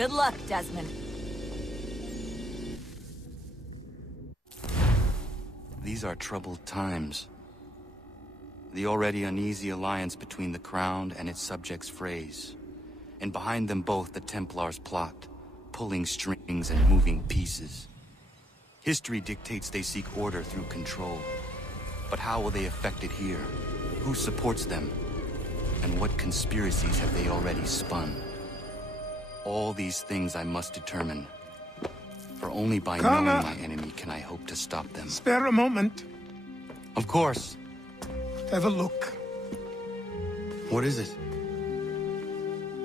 Good luck, Desmond. These are troubled times. The already uneasy alliance between the Crown and its subjects frays. And behind them both the Templars plot, pulling strings and moving pieces. History dictates they seek order through control. But how will they affect it here? Who supports them? And what conspiracies have they already spun? All these things I must determine. For only by knowing my enemy can I hope to stop them. Spare a moment. Of course. Have a look. What is it?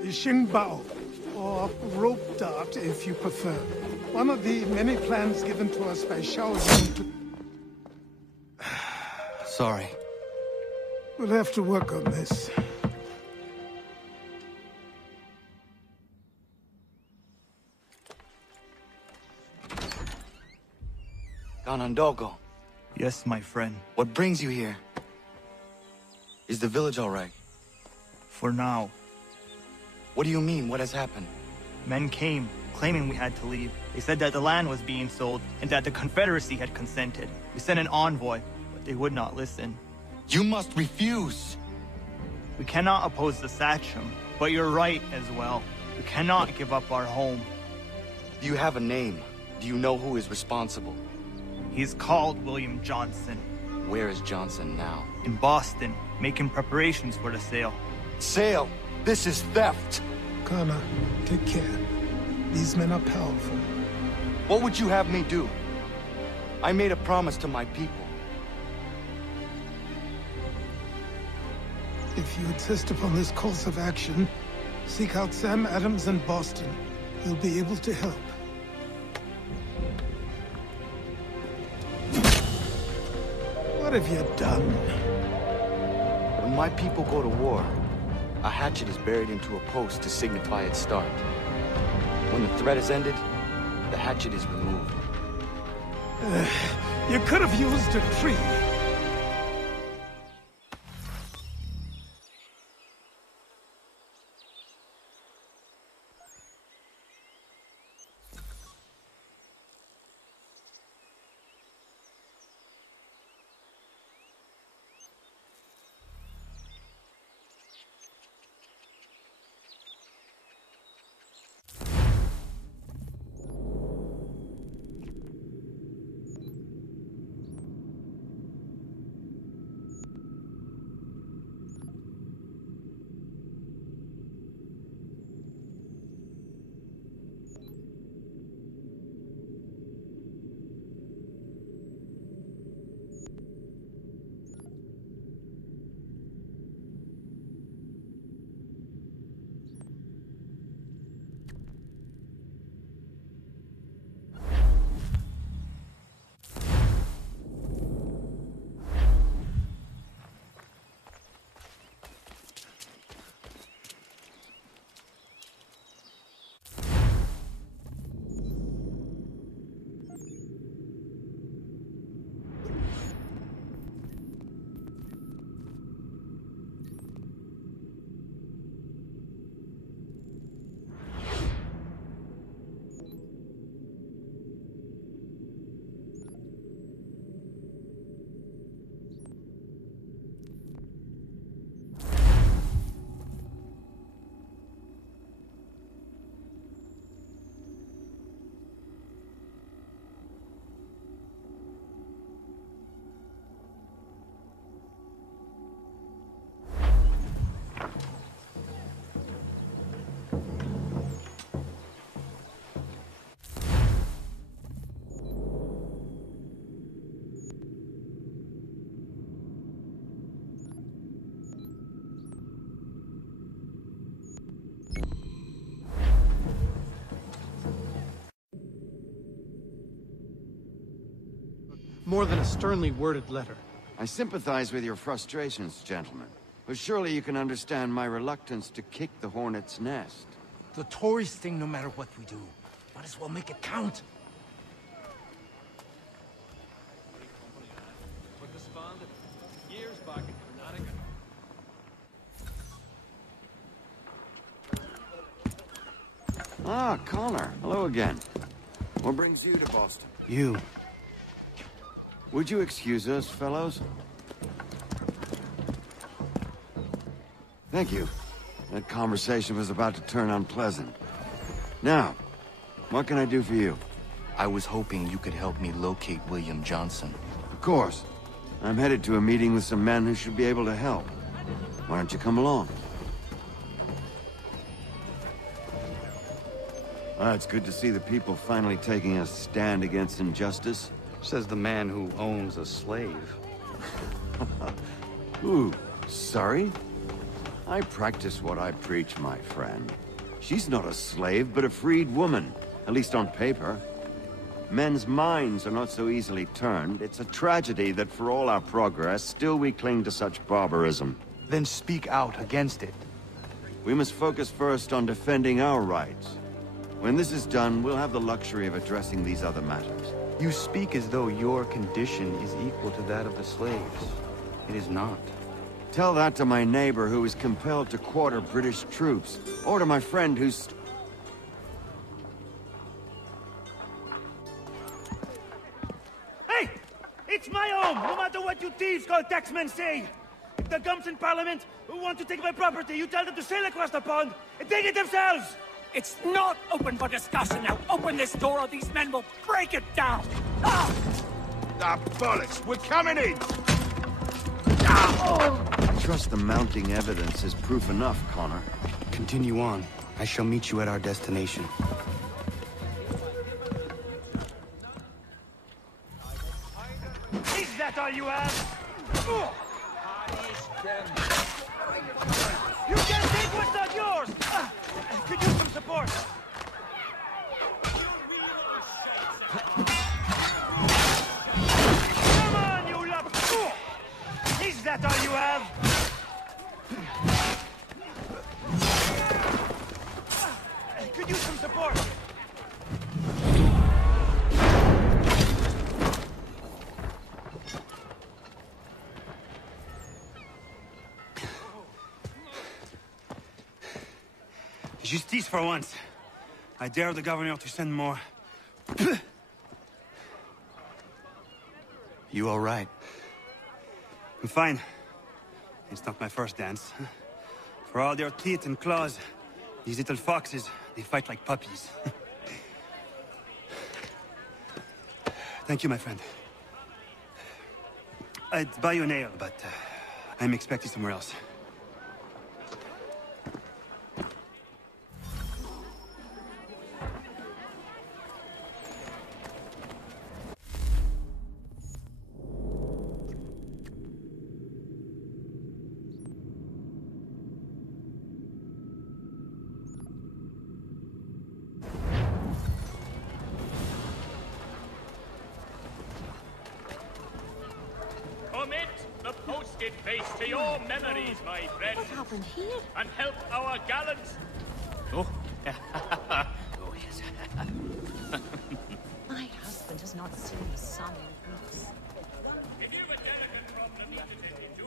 Xingbao, or rope dart if you prefer. One of the many plans given to us by Xiaoyun to... Sorry. We'll have to work on this. Ganondogo. Yes, my friend. What brings you here? Is the village all right? For now. What do you mean? What has happened? Men came, claiming we had to leave. They said that the land was being sold, and that the Confederacy had consented. We sent an envoy, but they would not listen. You must refuse! We cannot oppose the Sachem, but you're right as well. We cannot give up our home. Do you have a name? Do you know who is responsible? He's called William Johnson. Where is Johnson now? In Boston, making preparations for the sale. Sale! This is theft! Kana, take care. These men are powerful. What would you have me do? I made a promise to my people. If you insist upon this course of action, seek out Sam Adams in Boston. He'll be able to help. What have you done? When my people go to war, a hatchet is buried into a post to signify its start. When the threat is ended, the hatchet is removed. You could have used a tree. More than a sternly worded letter. I sympathize with your frustrations, gentlemen. But surely you can understand my reluctance to kick the hornet's nest. The Tories thing, no matter what we do, might as well make it count. Ah, Connor. Hello again. What brings you to Boston? You. Would you excuse us, fellows? Thank you. That conversation was about to turn unpleasant. Now, what can I do for you? I was hoping you could help me locate William Johnson. Of course. I'm headed to a meeting with some men who should be able to help. Why don't you come along? It's good to see the people finally taking a stand against injustice. Says the man who owns a slave. Ooh, sorry? I practice what I preach, my friend. She's not a slave, but a freed woman, at least on paper. Men's minds are not so easily turned. It's a tragedy that for all our progress, still we cling to such barbarism. Then speak out against it. We must focus first on defending our rights. When this is done, we'll have the luxury of addressing these other matters. You speak as though your condition is equal to that of the slaves. It is not. Tell that to my neighbor who is compelled to quarter British troops, or to my friend who's... Hey! It's my home, no matter what you thieves called taxmen say! If the gums in Parliament who want to take my property, you tell them to sail across the pond and take it themselves! It's not open for discussion now. Open this door or these men will break it down. Ah! Ah, bollocks! We're coming in! I trust the mounting evidence is proof enough, Connor. Continue on. I shall meet you at our destination. Is that all you have? You can't take what's not yours! Could use some support! Come on, you lot! Is that all you have? Could use some support! Justice for once. I dare the governor to send more. You all right? I'm fine. It's not my first dance. For all their teeth and claws, these little foxes, they fight like puppies. Thank you, my friend. I'd buy you an ale, but I'm expecting somewhere else. Commit the posted face to your memories, my friend. What happened here? And help our gallant... Oh. Oh, yes. My husband has not seen his son in weeks. If you've a delicate problem you need to tend to,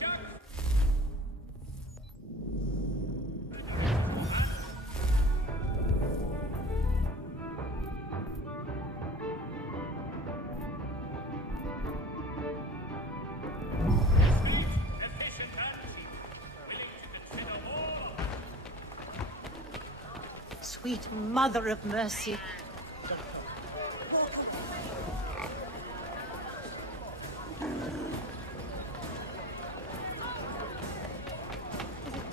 Jack... Sweet mother of mercy.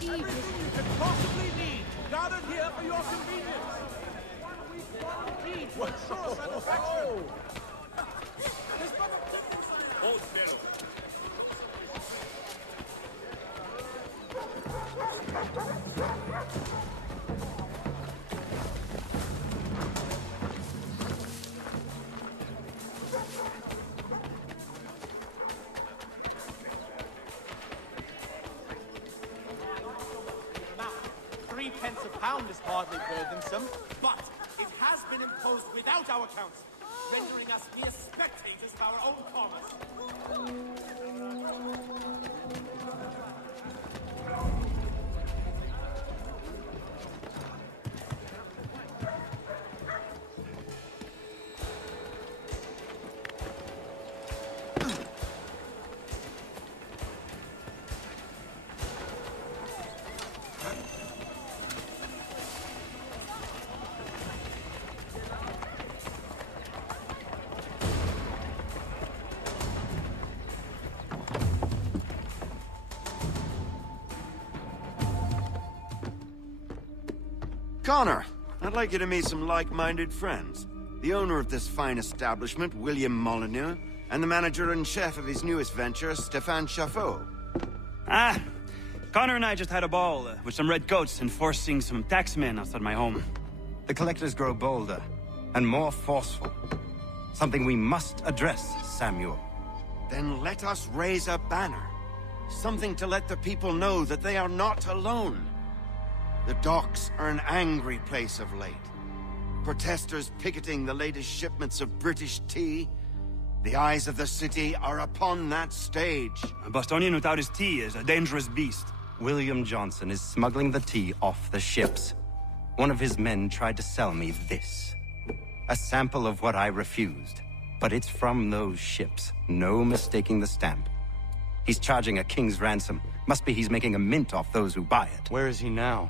Everything you could possibly need, gathered here for your convenience. 1 week guaranteed for sure satisfaction. Hold still. £3 a pound is hardly burdensome, but it has been imposed without our counsel, rendering us mere spectators of our own commerce. Connor, I'd like you to meet some like-minded friends. The owner of this fine establishment, William Molyneux, and the manager and chef of his newest venture, Stéphane Chaffeau. Ah, Connor and I just had a ball with some red coats enforcing some taxmen outside my home. The collectors grow bolder and more forceful. Something we must address, Samuel. Then let us raise a banner. Something to let the people know that they are not alone. The docks are an angry place of late. Protesters picketing the latest shipments of British tea. The eyes of the city are upon that stage. A Bostonian without his tea is a dangerous beast. William Johnson is smuggling the tea off the ships. One of his men tried to sell me this. A sample of what I refused. But it's from those ships. No mistaking the stamp. He's charging a king's ransom. Must be he's making a mint off those who buy it. Where is he now?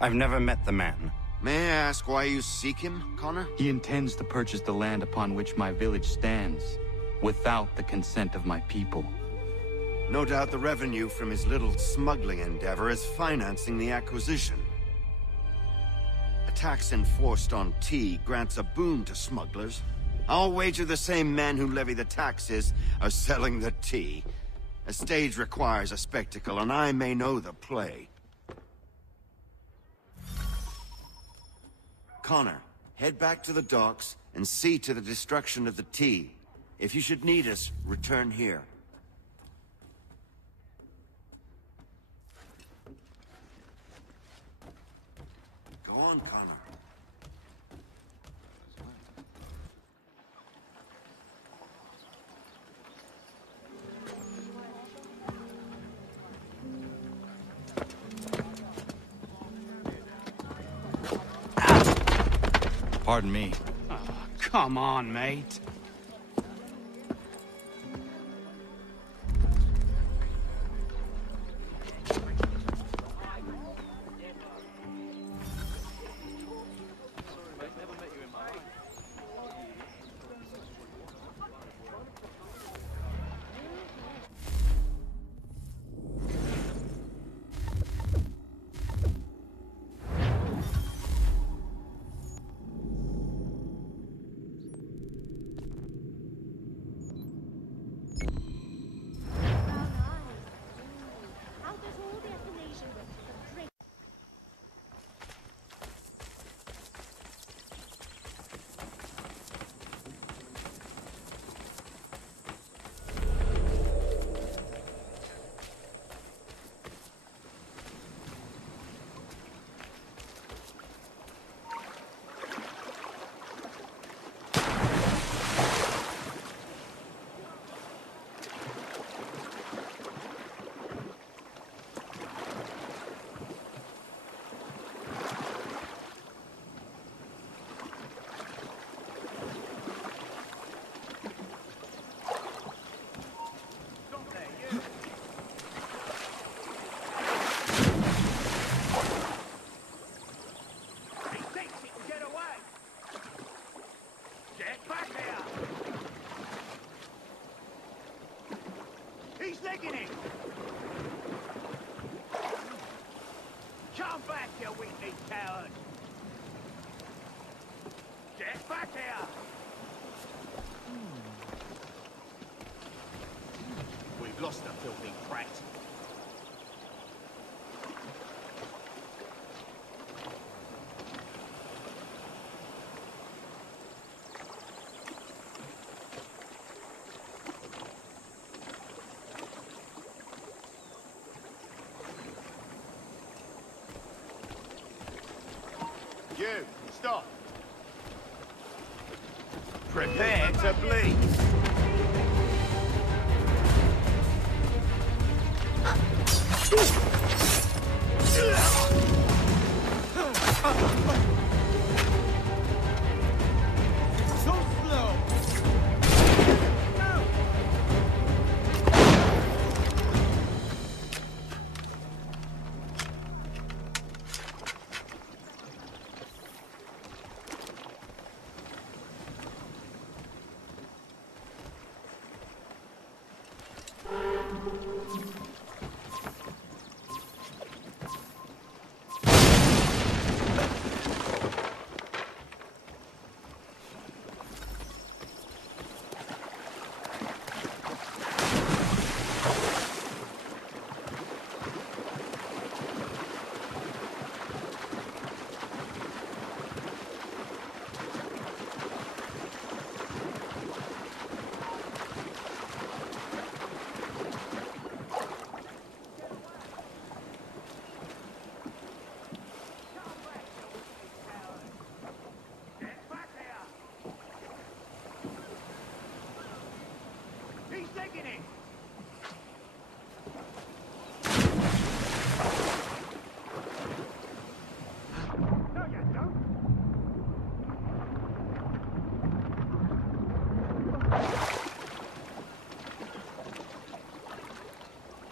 I've never met the man. May I ask why you seek him, Connor? He intends to purchase the land upon which my village stands, without the consent of my people. No doubt the revenue from his little smuggling endeavor is financing the acquisition. A tax enforced on tea grants a boon to smugglers. I'll wager the same men who levy the taxes are selling the tea. A stage requires a spectacle, and I may know the play. Connor, head back to the docks and see to the destruction of the tea. If you should need us, return here. Go on, Connor. Pardon me. Oh, come on, mate. He's licking it! Come back, you weakling coward! Get back here! We've lost the filthy brat. You, stop. Prepare to bleed. So slow.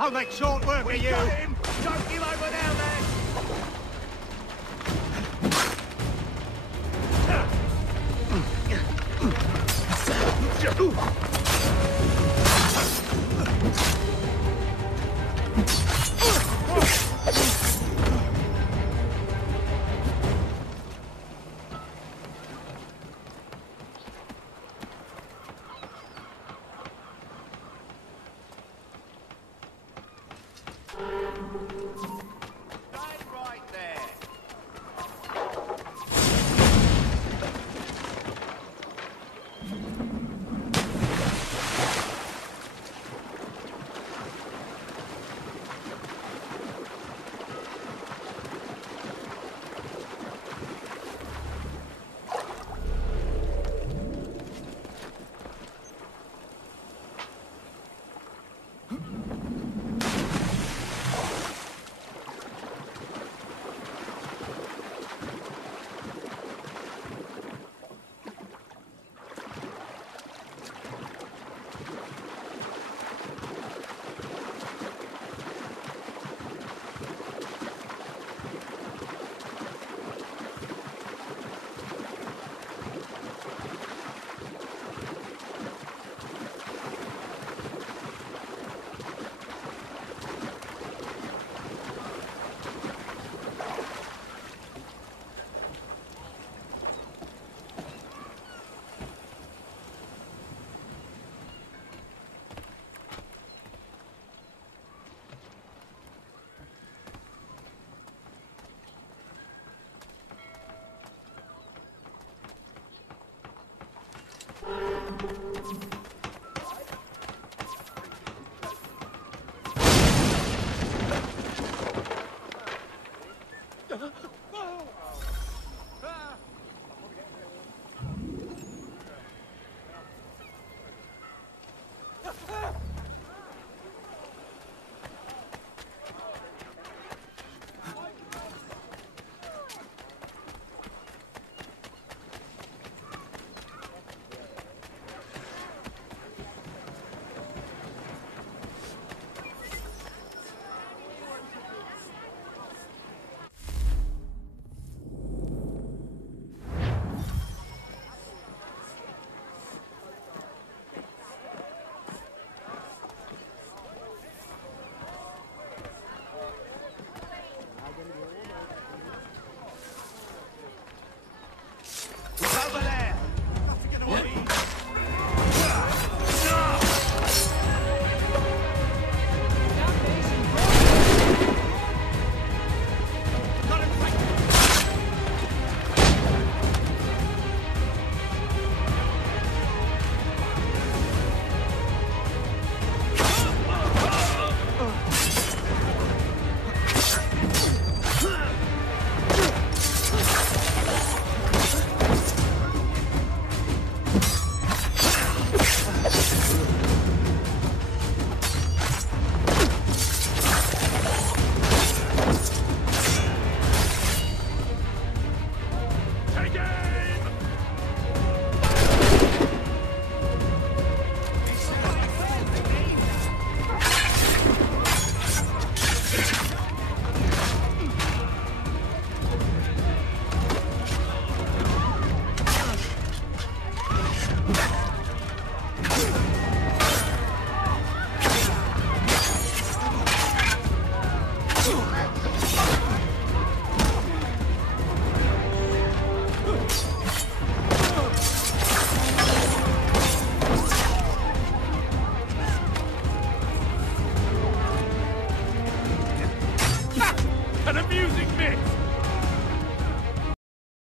I'll make short work of you! Got him! Don't give over now, lad!